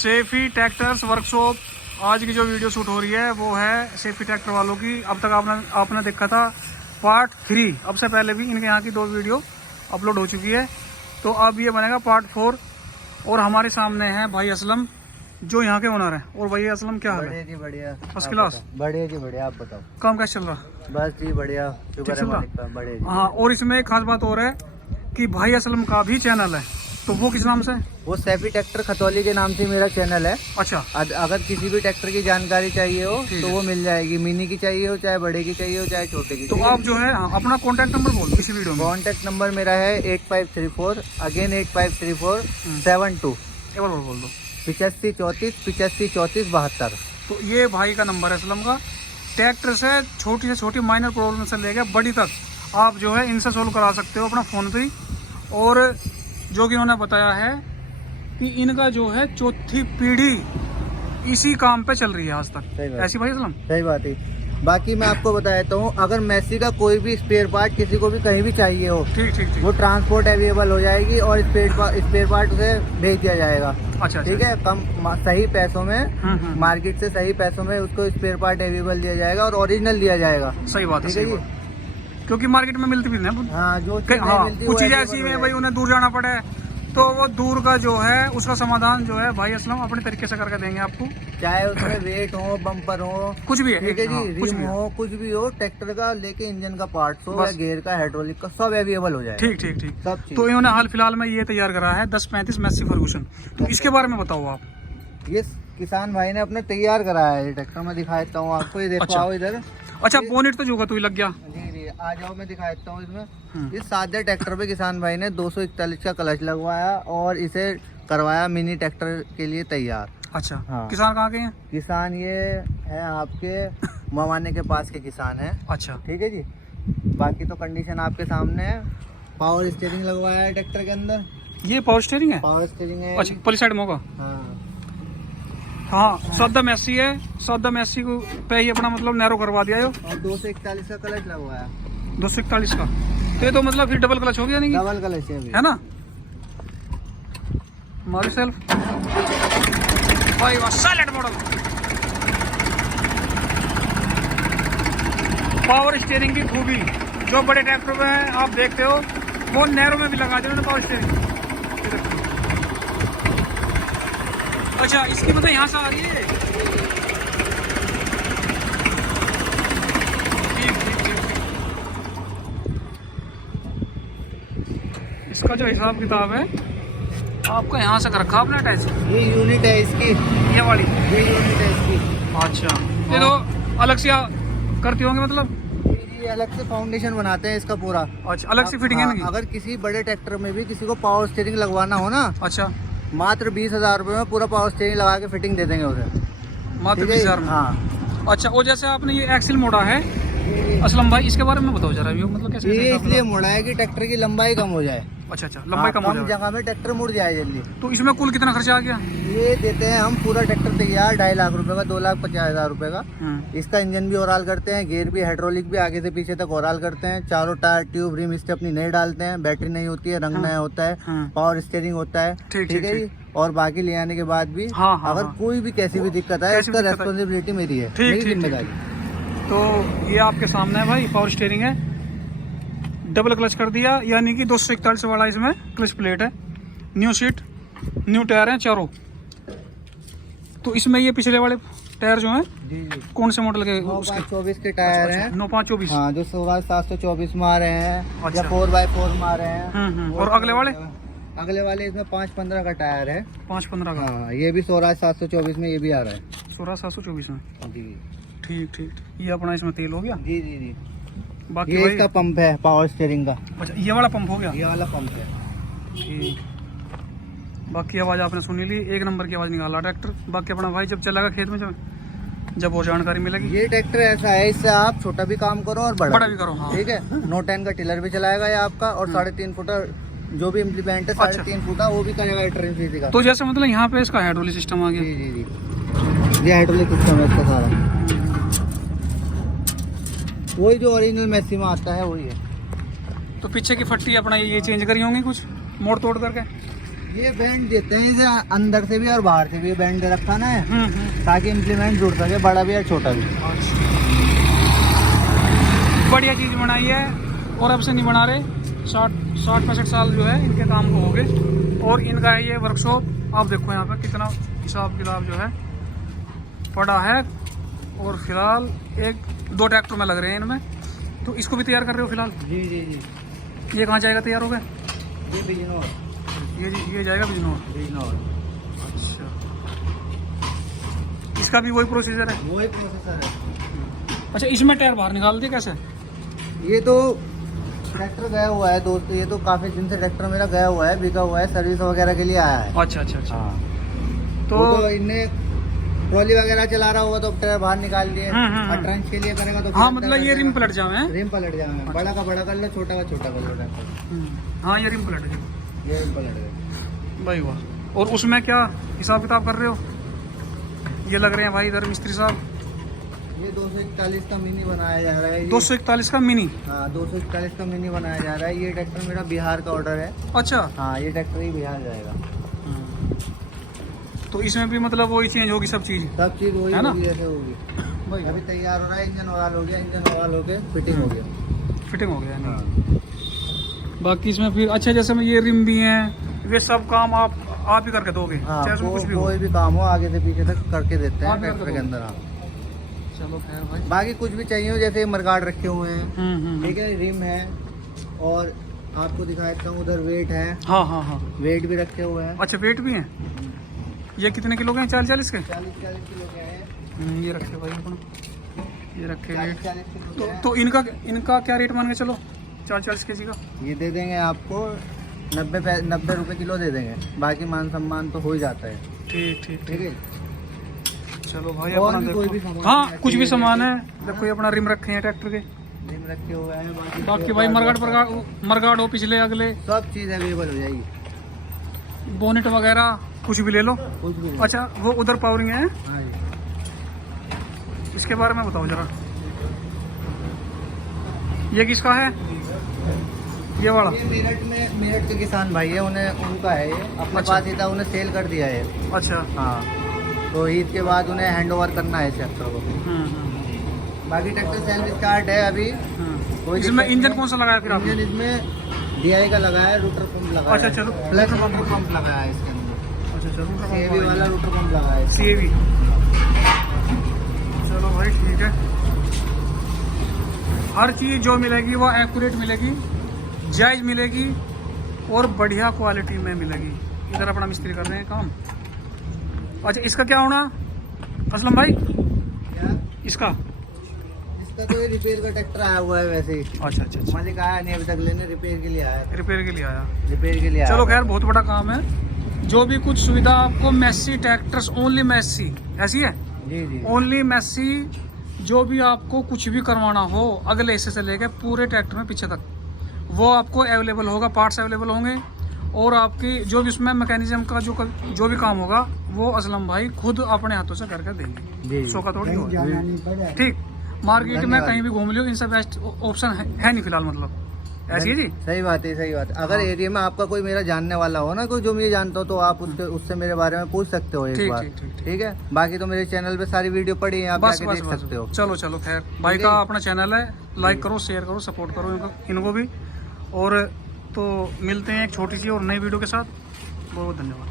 Saifee tractors workshop. आज की जो वीडियो शूट हो रही है वो है सेफी ट्रैक्टर वालों की। अब तक आपने देखा था पार्ट 3। अब से पहले भी इनके यहाँ की 2 वीडियो अपलोड हो चुकी है, तो अब ये बनेगा पार्ट 4। और हमारे सामने है भाई असलम, जो यहाँ के ओनर है। और भाई असलम, क्या हाल है? बढ़िया जी बढ़िया, फर्स्ट क्लास। बढ़िया जी बढ़िया। आप बताओ काम कैसे चल रहा? बस जी बढ़िया, शुक्र है मालिक का। बढ़िया जी। हाँ, और इसमें एक खास बात और है कि भाई असलम का भी चैनल है, तो वो किस नाम से? वो सैफी ट्रैक्टर खतौली के नाम से मेरा चैनल है। अच्छा, अगर किसी भी ट्रैक्टर की जानकारी चाहिए हो तो वो मिल जाएगी। मिनी की चाहिए हो, चाहे बड़े की चाहिए हो, चाहे छोटे की। तो आप जो है अपना कॉन्टैक्ट नंबर बोल दो इसी वीडियो में। कॉन्टैक्ट नंबर मेरा है 8534 अगेन 8534 72 एक बार और बोल दो। 85 34 85 34 72। तो ये भाई का नंबर है असलम का। ट्रैक्टर से छोटी माइनर प्रॉब्लम से लेकर बड़ी तक आप जो है इनसे सोल्व करा सकते हो अपना फ़ोन पे। और जो कि उन्होंने बताया है कि इनका जो है 4थी पीढ़ी इसी काम पे चल रही है आज तक। ऐसी भाई असलम? सही बात है। बाकी मैं आपको बता देता हूँ, अगर मेसी का कोई भी स्पेयर पार्ट किसी को भी कहीं भी चाहिए हो, ठीक वो ट्रांसपोर्ट अवेलेबल हो जाएगी और स्पेयर पार्ट उसे भेज दिया जाएगा। अच्छा, ठीक है, कम सही पैसों में, मार्केट से सही पैसों में उसको स्पेयर पार्ट अवेलेबल दिया जाएगा और ओरिजिनल दिया जाएगा। सही बात है, ठीक है सही जी। बात। क्योंकि मार्केट में मिलती भी नहीं। हाँ, जो हाँ, मिलती कुछ वो चीज़ ऐसी में भाई उन्हें दूर जाना पड़े, तो वो दूर का जो है उसका समाधान जो है भाई असलम अपने तरीके से करके देंगे आपको। चाहे उसमें वेट हो, बम्पर हो, कुछ भी है, ठीक है जी, हाँ, कुछ रिम भी हो, कुछ भी हो, ट्रैक्टर का लेके इंजन का पार्ट्स हो या गियर का, हाइड्रोलिक का, सब अवेलेबल हो जाएगा। ठीक सब चीज। तो इन्होंने हाल फिलहाल में ये तैयार करा है 1035 मैसी फर्गूसन। तो इसके बारे में बताओ आप। ये किसान भाई ने अपने तैयार कराया है ट्रैक्टर। में दिखा देता हूँ आपको, ये देखो। अच्छा। आओ इधर। अच्छा, बोनेट तो जो का तो ही लग गया। जी जी, आ जाओ, मैं दिखा देता हूँ इसमें। इस सादे ट्रैक्टर पे किसान भाई ने 241 का क्लच लगवाया और इसे करवाया मिनी ट्रैक्टर के लिए तैयार। अच्छा, हाँ। किसान कहाँ के हैं? किसान ये है आपके मवाने के पास के किसान है। अच्छा, ठीक है जी। बाकी तो कंडीशन आपके सामने है। पावर स्टीयरिंग लगवाया है ट्रैक्टर के अंदर। ये पावर स्टीयरिंग है? पावर स्टीयरिंग है। अच्छा, पली साइड में होगा। हाँ, सौदा मैसी है। सौदा मैसी को पे ही अपना मतलब नैरो करवा दिया। और 241 का क्लच लगवाया। 241 का, तो ये तो मतलब फिर डबल क्लच हो गया नहीं? डबल क्लच है ना? मारी सेल्फ भाई, साइलेंट मॉडल। पावर स्टीयरिंग की खूबी जो बड़े ट्रैक्टर में है, आप देखते हो वो नैरो में भी लगा दिया उन्होंने पावर स्टीयरिंग। अच्छा, इसकी मतलब यहाँ से आ रही है। इसका जो हिसाब किताब है आपको यहाँ से कर रखा आपने अटैच। ये यूनिट है इसकी, ये वाली। ये यूनिट है इसकी। अच्छा, ये तो अलग से करती होंगे मतलब? ये अलग से फाउंडेशन बनाते हैं इसका पूरा। अच्छा, अलग से फिटिंग है हाँ, इनकी? अगर किसी बड़े ट्रैक्टर में भी किसी को पावर स्टीयरिंग लगवाना हो ना, अच्छा, मात्र 20,000 रुपये में पूरा पावर स्टीयरिंग लगा के फिटिंग दे देंगे उसे। मात्र 20,000 में? हाँ। अच्छा, और जैसे आपने ये एक्सिल मोड़ा है असलम भाई, इसके बारे में बताओ जरा। ये मतलब कैसे? ये इसलिए मुड़ा है कि ट्रैक्टर की लंबाई कम हो जाए। अच्छा, लंबाई कम हो जाए, जगह में ट्रैक्टर मुड़ जाए जल्दी। तो इसमें कुल कितना खर्चा आ गया? ये देते हैं हम पूरा ट्रैक्टर तैयार 2.5 लाख रुपए का, 2,50,000 रुपए का। इसका इंजन भी ओवरऑल करते हैं, गियर भी, हाइड्रोलिक भी आगे से पीछे तक ओवरऑल करते हैं। चारों टायर, ट्यूब, रिम, स्टेपनी नए डालते हैं। बैटरी नहीं होती है, रंग नया होता है। पावर स्टीयरिंग होता है। ठीक है जी। और बाकी ले आने के बाद भी अगर कोई भी कैसी भी दिक्कत है, इसका रेस्पॉन्सिबिलिटी मेरी है, मेरी जिम्मेदारी। तो ये आपके सामने है भाई, पावर स्टीयरिंग है, डबल क्लच कर दिया, यानी कि 241 वाला इसमें क्लच प्लेट है। न्यू सीट, न्यू टायर हैं चारों। तो इसमें ये पिछले वाले टायर जो हैं, जी कौन से मॉडल के? 9/24 के टायर हैं। 9/5/24। हाँ, जो 16/724 में आ रहे हैं। अच्छा। या 4x4 में आ रहे हैं। और अगले वाले? अगले वाले इसमें 5/15 का टायर है। 5/15 का? हाँ, ये भी 16/724 में ये भी आ रहा है। 16/724 में? जी। ठीक। ये अपना इसमें तेल हो गया। जी। बाकी ये इसका पंप है पावर स्टीयरिंग का। अच्छा, ये वाला पंप हो गया। ये वाला पंप है। ठीक। बाकी आवाज़ आपने सुनी ली, एक नंबर की आवाज़ निकाला ट्रैक्टर। बाकी अपना भाई जब चलेगा खेत में, जब वो जानकारी मिलेगी। ये ट्रैक्टर ऐसा है, इससे आप छोटा भी काम करो और बड़ा भी करो। हाँ। ठीक है। 910 का टिलर भी चलाएगा ये आपका, और 3.5 फुटा जो भी इम्प्लीमेंट है, 3.5 फुटा वो भी करेगा ट्रेन का। तो जैसे मतलब यहाँ पे इसका हाइड्रोलिक सिस्टम आ गया। जी। ये हाइड्रोलिक सिस्टम है इसका सारा, वही जो ओरिजिनल मैसी में आता है वही है। तो पीछे की फट्टी अपना ये चेंज करी होंगी कुछ मोड़ तोड़ करके? ये बैंड देते हैं इसे अंदर से भी और बाहर से भी, ये बैंड दे रखा ना है ताकि इम्प्लीमेंट जुड़ सके, बड़ा भी और छोटा भी। बढ़िया चीज़ बनाई है और अब से नहीं बना रहे, 60-65 साल जो है इनके काम को हो गए। और इनका है ये वर्कशॉप, आप देखो यहाँ पे कितना हिसाब किताब जो है पड़ा है। और फिलहाल 1-2 ट्रैक्टर में लग रहे हैं इनमें, तो इसको भी तैयार कर रहे हो फिलहाल? जी जी जी। ये कहाँ जाएगा तैयार हो गया? ये बिजनौर, ये जाएगा बिजनौर। अच्छा, इसका भी वही प्रोसीजर है? वही प्रोसेसर है। अच्छा, इसमें टायर बाहर निकाल दिए कैसे? ये तो ट्रैक्टर गया हुआ है दोस्त, ये तो काफी दिन से ट्रैक्टर मेरा गया हुआ है, बिका हुआ है, सर्विस वगैरह के लिए आया है। अच्छा अच्छा अच्छा। हाँ। तो इनने ट्रॉली वगैरह चला रहा होगा तो टायर बाहर निकाल लिए, और ट्रंच के लिए करेगा तो हाँ, मतलब ये रिम पलट जावे हैं? रिम पलट जावे, बड़ा का बड़ा कर लो, छोटा का छोटा कर लो। हाँ, ये रिम पलट गया, ये रिम पलट गया भाई वाह। और उसमें क्या हिसाब किताब कर रहे हो? ये लग रहे हैं भाई इधर मिस्त्री साहब, ये 241 का मिनी बनाया जा रहा है। 241 का मिनी? हाँ, 241 का मिनी बनाया जा रहा है। ये ट्रैक्टर मेरा बिहार का ऑर्डर है। अच्छा। हाँ, ये ट्रैक्टर ही बिहार जाएगा। तो इसमें भी मतलब वही चेंज होगी सब चीज़ वही है ना? होगी, ऐसे होगी भाई अभी तैयार हो रहा है, इंजन ओवरऑल हो गया, इंजन ओवरऑल हो गया, फिटिंग हो गया, फिटिंग हो गया है। हाँ। बाकी इसमें फिर अच्छा, जैसे में ये रिम भी हैं, वे सब काम आप ही करके दोगे? हाँ, चाहे उसमें कुछ भी हो। कोई भी काम हो आगे से पीछे तक करके देते हैं आप ही करके ट्रैक्टर के दोगे? अंदर। हाँ, चलो खैर भाई। बाकी कुछ भी चाहिए हो, जैसे मरगार्ड रखे हुए हैं, ठीक ठीक है, रिम है, और आपको दिखा देता हूँ उधर वेट है, हाँ हाँ हाँ। वेट भी रखे हुए हैं। अच्छा, वेट भी है? ये कितने किलो के हैं? 40-40 के? 40 किलो के हैं। ये रखे भाई अपन, ये रखे वेट। 40 किलो के हैं। तो इनका क्या रेट मान के चलो 40-40 के जी का? ये दे देंगे आपको 90 रुपये किलो दे देंगे, बाकी मान सम्मान तो हो ही जाता है। ठीक ठीक ठीक ठीक। है। चलो भाई और अपना भी कोई भी देखो। सामान हाँ, है, कुछ भी चाहिए सामान है। देखिए। देखो ये अपना रिम रखे हैं ट्रैक्टर के, रिम रखे हुए हैं, बाकी भाई मरगाड़ हो पिछले अगले, सब चीज़ अवेलेबल हो जाएगी। बोनेट वगैरह कुछ भी ले लो। कुछ भी नहीं। अच्छा, वो उधर पावरिंग है, हाँ जी। इसके बारे में बताओ जरा। ये किसका है? ये वाला? ये मेरठ के किसान भाई है, उनका है, ये अपने अच्छा। पास ही था, उन्हें सेल कर दिया है। अच्छा। हाँ, तो ईद के बाद उन्हें हैंड ओवर करना है इस ट्रैक्टर को। बाकी ट्रैक्टर सेल्फ स्टार्ट है अभी। कोई इसमें दिक्कत इंजन नहीं। कौन सा लगाया फिर आपने? इंजन इसमें DI का लगाया है, रूटर पंप लगाया अच्छा, है। चलो। प्लस रूटर पंप लगाया है इसके अंदर, अच्छा चलो, CAV वाला रूटर पंप लगाया है। CAV। चलो भाई ठीक है, हर चीज़ जो मिलेगी वो एक्यूरेट मिलेगी, जायज़ मिलेगी और बढ़िया क्वालिटी में मिलेगी। इधर अपना मिस्त्री कर रहे हैं काम। अच्छा, इसका क्या होना असलम भाई? क्या? इसका तो ये रिपेयर का ट्रैक्टर आया हुआ है वैसे ही। अच्छा अच्छा अच्छा, मालिक आया नहीं अभी तक लेने, रिपेयर के लिए आया। रिपेयर के लिए आया। रिपेयर के लिए आया। चलो खैर, बहुत बड़ा काम है। जो भी कुछ सुविधा आपको मैसी ट्रैक्टर्स, ओनली मैसी, ऐसी है? जी जी। ओनली मैसी। जो भी आपको कुछ भी करवाना हो अगले हिस्से से लेकर पूरे ट्रैक्टर में पीछे तक, वो आपको अवेलेबल होगा, पार्ट्स अवेलेबल होंगे। और आपकी जो भी उसमें मैकेनिज्म का जो भी काम होगा वो असलम भाई खुद अपने हाथों से करके देंगे। सो का थोड़ी होगा। ठीक, मार्केट में कहीं भी घूम लियो, इनसे बेस्ट ऑप्शन है नहीं फिलहाल, मतलब ऐसी है जी। सही बात है, सही बात है। अगर एरिया में आपका कोई मेरा जानने वाला हो ना, कोई जो मुझे जानता हो, तो आप उससे मेरे बारे में पूछ सकते हो एक ठीक बार। ठीक ठीक। ठीक है, बाकी तो मेरे चैनल पे सारी वीडियो पड़ी है, आप बस जाके बस देख बस सकते हो। चलो चलो खैर, भाई का अपना चैनल है, लाइक करो, शेयर करो, सपोर्ट करो इनको भी। और तो मिलते हैं एक छोटी सी और नई वीडियो के साथ। बहुत बहुत धन्यवाद।